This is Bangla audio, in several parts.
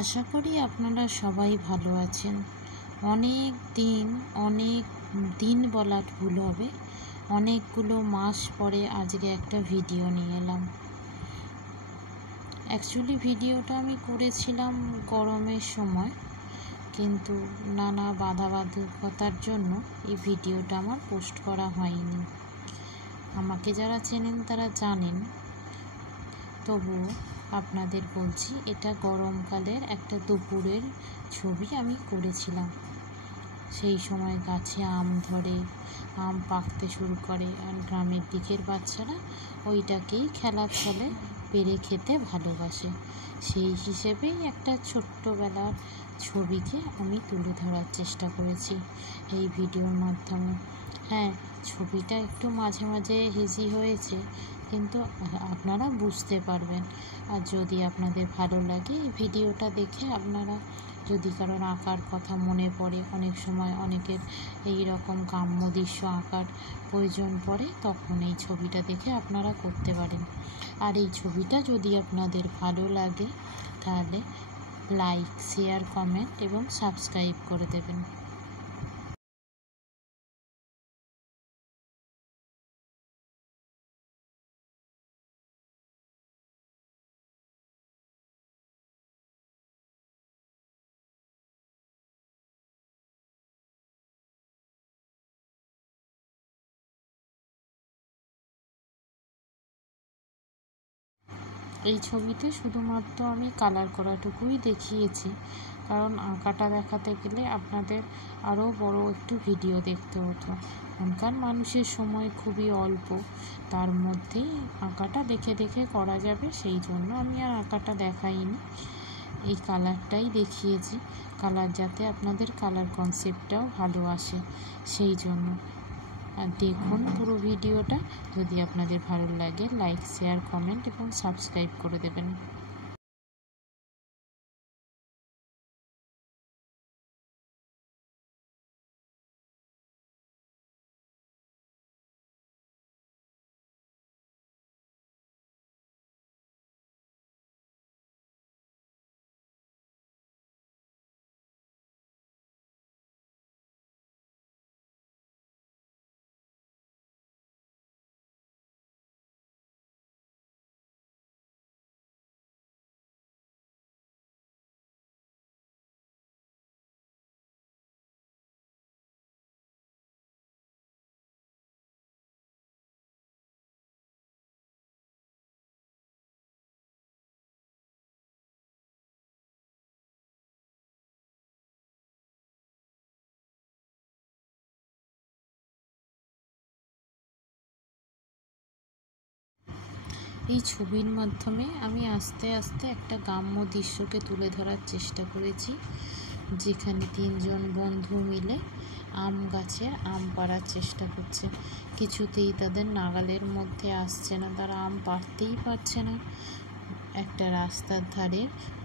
আশা করি আপনারা সবাই ভালো আছেন। অনেক দিন বলা ভুল হবে, অনেকগুলো মাস পরে আজকে একটা ভিডিও নিয়ে এলাম। অ্যাকচুয়ালি ভিডিওটা আমি করেছিলাম গরমের সময়, কিন্তু নানা বাধাবাধকতার জন্য এই ভিডিওটা আমার পোস্ট করা হয়নি। আমাকে যারা চেনেন তারা জানেন, তবুও আপনাদের বলছি, এটা গরমকালের একটা দুপুরের ছবি আমি করেছিলাম। সেই সময় গাছে আম ধরে, আম পাকতে শুরু করে, আর গ্রামের দিকের বাচ্চারা ওইটাকেই খেলার ছলে পেরে খেতে ভালোবাসে। সেই হিসেবেই একটা ছোট্টবেলার ছবিকে আমি তুলে ধরার চেষ্টা করেছি এই ভিডিওর মাধ্যমে। হ্যাঁ, ছবিটা একটু মাঝে মাঝে হেজি হয়েছে, কিন্তু আপনারা বুঝতে পারবেন। আর যদি আপনাদের ভালো লাগে এই ভিডিওটা দেখে, আপনারা যদি কারোর আঁকার কথা মনে পড়ে, অনেক সময় অনেকের এই রকম কাম্য দৃশ্য আঁকার প্রয়োজন পড়ে, তখন এই ছবিটা দেখে আপনারা করতে পারেন। আর এই ছবিটা যদি আপনাদের ভালো লাগে, তাহলে লাইক, শেয়ার, কমেন্ট এবং সাবস্ক্রাইব করে দেবেন। এই ছবিতে শুধুমাত্র আমি কালার করাটুকুই দেখিয়েছি, কারণ আঁকাটা দেখাতে গেলে আপনাদের আরও বড় একটু ভিডিও দেখতে হতো। এখনকার মানুষের সময় খুবই অল্প, তার মধ্যেই আঁকাটা দেখে দেখে করা যাবে, সেই জন্য আমি আর আঁকাটা দেখাইনি, এই কালারটাই দেখিয়েছি। কালার যাতে আপনাদের কালার কনসেপ্টটাও ভালো আসে, সেই জন্য। আর দেখুন পুরো ভিডিওটা। যদি আপনাদের ভালো লাগে, লাইক, শেয়ার, কমেন্ট এবং সাবস্ক্রাইব করে দেবেন। এই ছবির মাধ্যমে আমি আস্তে আস্তে একটা গ্রাম্য দৃশ্যকে তুলে ধরার চেষ্টা করেছি, যেখানে তিনজন বন্ধু মিলে আম গাছে আম পাড়ার চেষ্টা করছে। কিছুতেই তাদের নাগালের মধ্যে আসছে না, তারা আম পাড়তেই পারছে না। একটা রাস্তার ধারে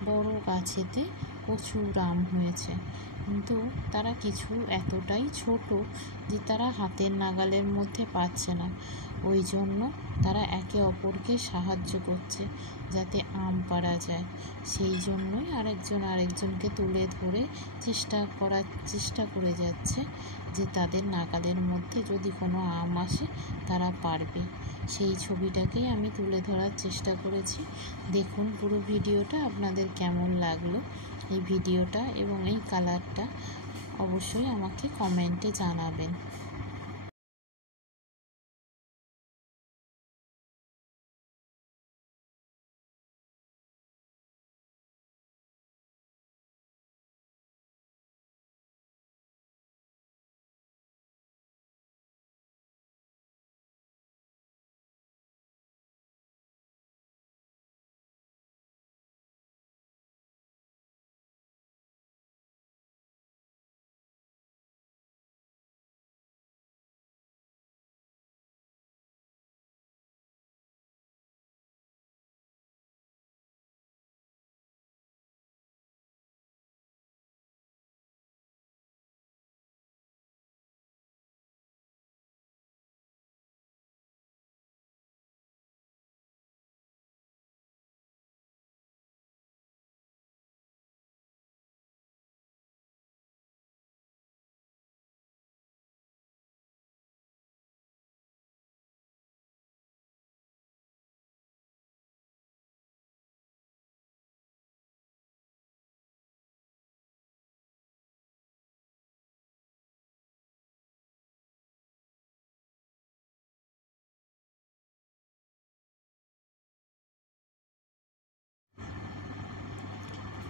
বড় গাছেতে প্রচুর আম হয়েছে, কিন্তু তারা কিছু এতটাই ছোট যে তারা হাতের নাগালের মধ্যে পাচ্ছে না। ওই জন্য তারা একে অপরকে সাহায্য করছে যাতে আম পাড়া যায়। সেই জন্যই আরেকজনকে তুলে ধরে চেষ্টা করে যাচ্ছে যে তাদের নাগালের মধ্যে যদি কোনো আম আসে তারা পারবে। সেই ছবিটাকেই আমি তুলে ধরার চেষ্টা করেছি। দেখুন পুরো ভিডিওটা, আপনাদের কেমন লাগলো এই ভিডিওটা এবং এই কালারটা অবশ্যই আমাকে কমেন্টে জানাবেন।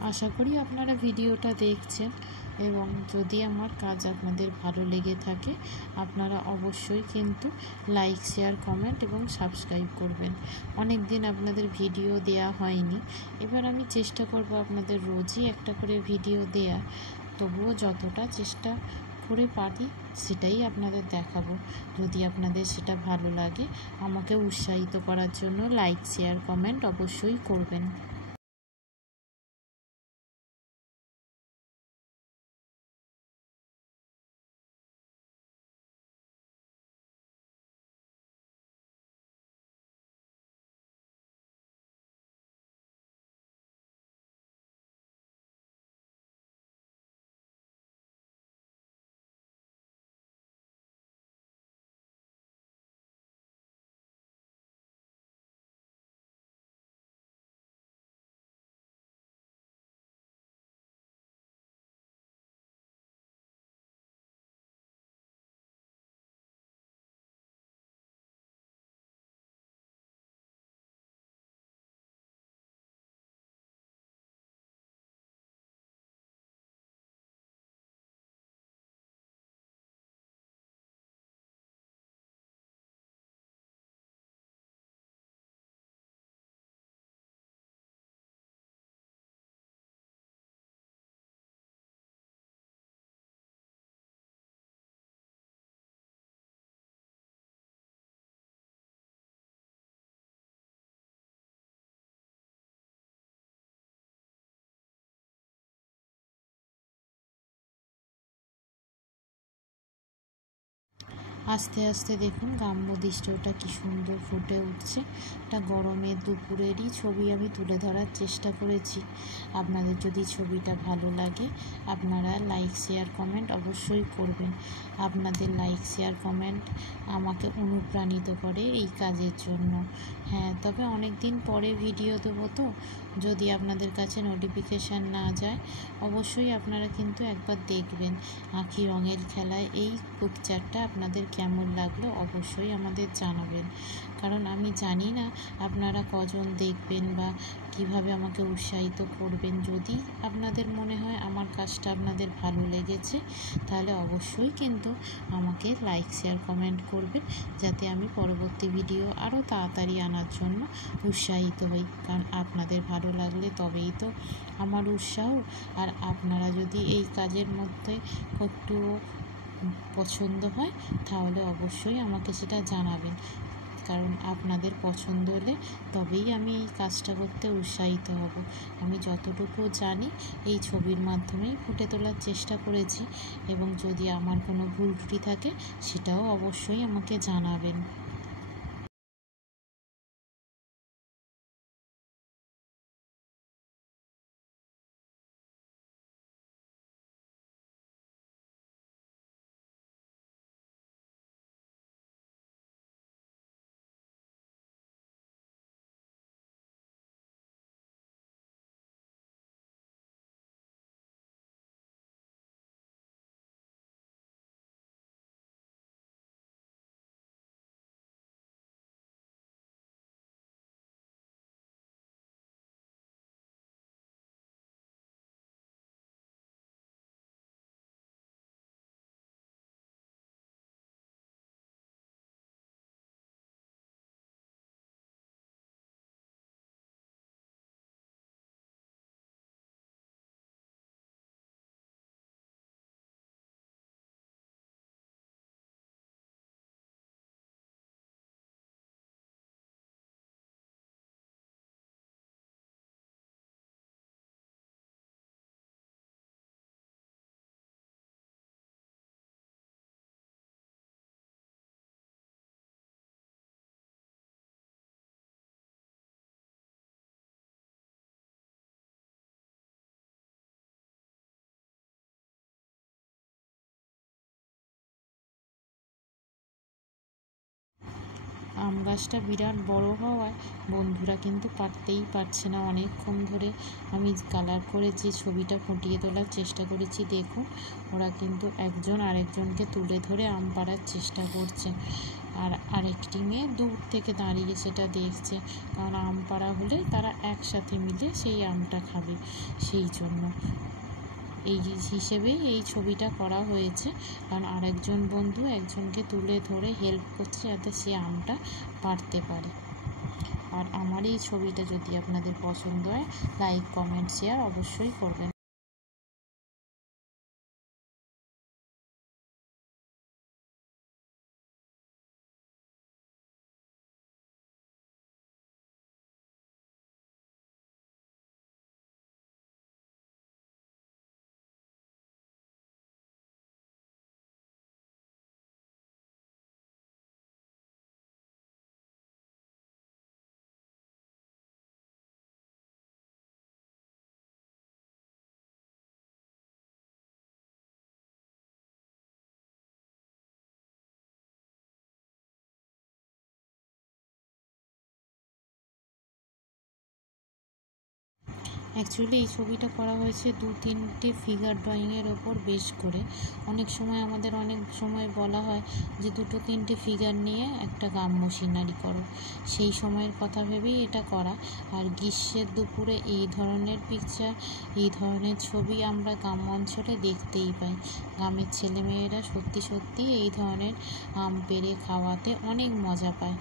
আশা করি আপনারা ভিডিওটা দেখছেন এবং যদি আমার কাজ আপনাদের ভালো লেগে থাকে আপনারা অবশ্যই কিন্তু লাইক, শেয়ার, কমেন্ট এবং সাবস্ক্রাইব করবেন। অনেক দিন আপনাদের ভিডিও দেয়া হয়নি, এবার আমি চেষ্টা করব আপনাদের রোজই একটা করে ভিডিও দেয়া। তবুও যতটা চেষ্টা করে পারি সেটাই আপনাদের দেখাবো। যদি আপনাদের সেটা ভালো লাগে আমাকে উৎসাহিত করার জন্য লাইক, শেয়ার, কমেন্ট অবশ্যই করবেন। আস্তে আস্তে দেখুন গ্রাম্য দৃশ্যটা কি সুন্দর ফুটে উঠছে। একটা গরমের দুপুরেরই ছবি আমি তুলে ধরার চেষ্টা করেছি। আপনাদের যদি ছবিটা ভালো লাগে আপনারা লাইক, শেয়ার, কমেন্ট অবশ্যই করবেন। আপনাদের লাইক, শেয়ার, কমেন্ট আমাকে অনুপ্রাণিত করে এই কাজের জন্য। হ্যাঁ, তবে অনেক দিন পরে ভিডিও দেবো, তো যদি আপনাদের কাছে নোটিফিকেশান না যায় অবশ্যই আপনারা কিন্তু একবার দেখবেন। আঁখি রঙের খেলায় এই পিকচারটা আপনাদের কেমন লাগলো অবশ্যই আমাদের জানাবেন। কারণ আমি জানি না আপনারা কজন দেখবেন বা কিভাবে আমাকে উৎসাহিত করবেন। যদি আপনাদের মনে হয় আমার কাজটা আপনাদের ভালো লেগেছে তাহলে অবশ্যই কিন্তু আমাকে লাইক, শেয়ার, কমেন্ট করবেন, যাতে আমি পরবর্তী ভিডিও আরও তাড়াতাড়ি আনার জন্য উৎসাহিত হই। কারণ আপনাদের ভালো লাগলে তবেই তো আমার উৎসাহ। আর আপনারা যদি এই কাজের মধ্যে একটু পছন্দ হয় তাহলে অবশ্যই আমাকে সেটা জানাবেন। কারণ আপনাদের পছন্দ হলে তবেই আমি এই কাজটা করতে উৎসাহিত হব। আমি যতটুকু জানি এই ছবির মাধ্যমেই ফুটে তোলার চেষ্টা করেছি এবং যদি আমার কোনো ভুল ত্রুটি থাকে সেটাও অবশ্যই আমাকে জানাবেন। আম গাছটা বিরাট বড় হওয়ায় বন্ধুরা কিন্তু পারতেই পারছে না। অনেকক্ষণ ধরে আমি কালার করে যে ছবিটা ফুটিয়ে তোলার চেষ্টা করেছি, দেখুন ওরা কিন্তু একজন আরেকজনকে তুলে ধরে আম পাড়ার চেষ্টা করছে। আর আরেকটি মেয়ে দূর থেকে দাঁড়িয়ে সেটা দেখছে, কারণ আম পাড়া হলে তারা একসাথে মিলে সেই আমটা খাবে। সেই জন্য এই হিসেবেই এই ছবিটা করা হয়েছে, কারণ আরেকজন বন্ধু একজনকে তুলে ধরে হেল্প করছে যাতে সে আমটা পারতে পারে। আর আমার এই ছবিটা যদি আপনাদের পছন্দ হয়, লাইক, কমেন্ট, শেয়ার অবশ্যই করবেন। অ্যাকচুয়ালি এই ছবিটা করা হয়েছে 2-3টে ফিগার ড্রয়িংয়ের ওপর বেস করে। অনেক সময় আমাদের অনেক সময় বলা হয় যে 2-3টে ফিগার নিয়ে একটা গ্রাম্য সিনারি করো, সেই সময়ের কথা ভেবেই এটা করা। আর গ্রীষ্মের দুপুরে এই ধরনের পিকচার, এই ধরনের ছবি আমরা গ্রাম্য অঞ্চলে দেখতেই পাই। গ্রামের ছেলেমেয়েরা সত্যি সত্যি এই ধরনের আম পেড়ে খাওয়াতে অনেক মজা পায়।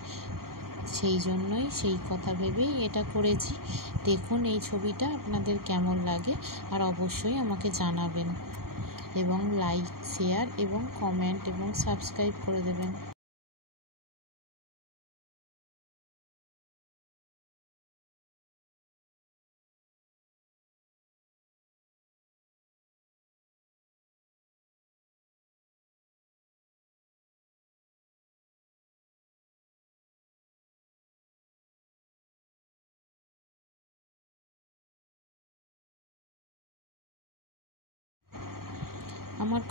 সেই জন্যই সেই কথা ভেবেই এটা করেছি। দেখুন এই ছবিটা আপনাদের কেমন লাগে, আর অবশ্যই আমাকে জানাবেন এবং লাইক, শেয়ার এবং কমেন্ট এবং সাবস্ক্রাইব করে দেবেন। আমার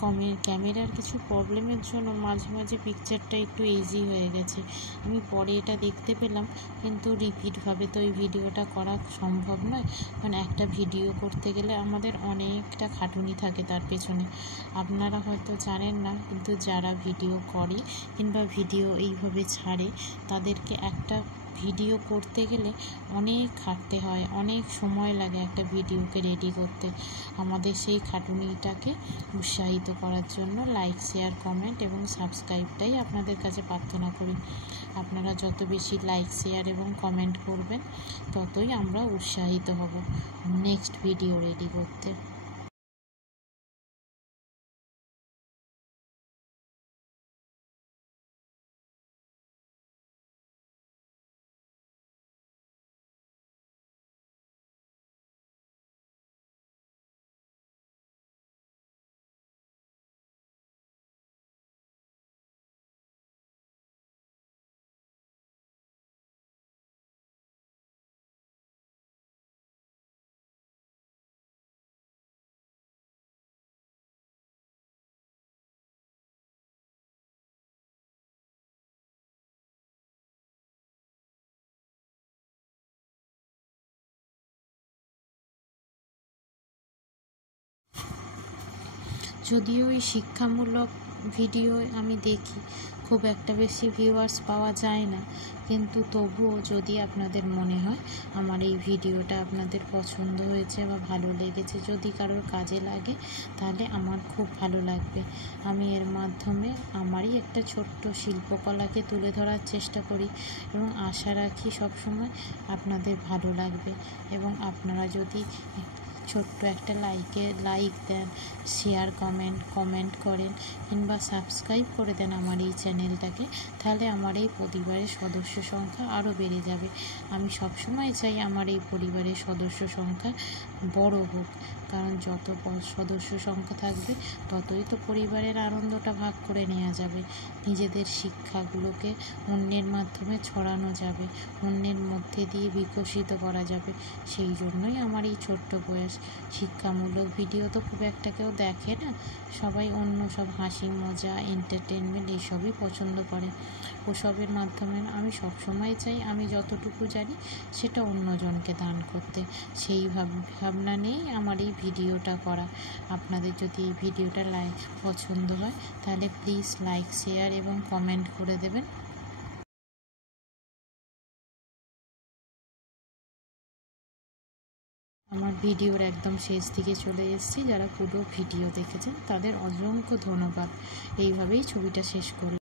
ক্যামেরার কিছু প্রবলেমের জন্য মাঝে মাঝে পিকচারটা একটু ইজি হয়ে গেছে। আমি পরে এটা দেখতে পেলাম, কিন্তু রিপিটভাবে তো এই ভিডিওটা করা সম্ভব নয়, কারণ একটা ভিডিও করতে গেলে আমাদের অনেকটা খাটুনি থাকে তার পেছনে। আপনারা হয়তো জানেন না, কিন্তু যারা ভিডিও করে কিংবা ভিডিও এইভাবে ছাড়ে, তাদেরকে একটা ভিডিও করতে গেলে অনেক খাটতে হয়, অনেক সময় লাগে একটা ভিডিওকে রেডি করতে। আমাদের সেই খাটুনিটাকে উৎসাহিত করার জন্য লাইক, শেয়ার, কমেন্ট এবং সাবস্ক্রাইবটাই আপনাদের কাছে প্রার্থনা করি। আপনারা যত বেশি লাইক, শেয়ার এবং কমেন্ট করবেন, ততই আমরা উৎসাহিত হব নেক্সট ভিডিও রেডি করতে। যদিও এই শিক্ষামূলক ভিডিও আমি দেখি, খুব একটা বেশি ভিউয়ার্স পাওয়া যায় না, কিন্তু তবুও যদি আপনাদের মনে হয় আমার এই ভিডিওটা আপনাদের পছন্দ হয়েছে বা ভালো লেগেছে, যদি কারোর কাজে লাগে, তাহলে আমার খুব ভালো লাগবে। আমি এর মাধ্যমে আমারই একটা ছোট্ট শিল্পকলাকে তুলে ধরার চেষ্টা করি এবং আশা রাখি সবসময় আপনাদের ভালো লাগবে। এবং আপনারা যদি ছোট্ট একটা লাইক দেন, শেয়ার, কমেন্ট করেন কিংবা সাবস্ক্রাইব করে দেন আমার এই চ্যানেলটাকে, তাহলে আমার এই পরিবারের সদস্য সংখ্যা আরও বেড়ে যাবে। আমি সবসময় চাই আমার এই পরিবারের সদস্য সংখ্যা বড় হোক, কারণ যত সদস্য সংখ্যা থাকবে ততই তো পরিবারের আনন্দটা ভাগ করে নেওয়া যাবে। নিজেদের শিক্ষাগুলোকে অন্যের মাধ্যমে ছড়ানো যাবে, অন্যের মধ্যে দিয়ে বিকশিত করা যাবে। সেই জন্যই আমার এই ছোট্ট প্রয়াস। শিক্ষামূলক ভিডিও তো খুব একটা কেউ দেখে না, সবাই অন্য সব হাসি মজা এন্টারটেনমেন্ট এইসবই পছন্দ করে। ওসবের মাধ্যমে আমি সবসময় চাই আমি যতটুকু জানি সেটা অন্যজনকে দান করতে। সেই ভাবনা নিয়েই আমার এই ভিডিওটা করা। আপনাদের যদি এই ভিডিওটা পছন্দ হয় তাহলে প্লিজ লাইক, শেয়ার এবং কমেন্ট করে দেবেন। আমার ভিডিওর একদম শেষ দিকে চলে এসেছি। যারা পুরো ভিডিও দেখেছেন তাদের অসংখ্য ধন্যবাদ। এইভাবেই ছবিটা শেষ করলাম।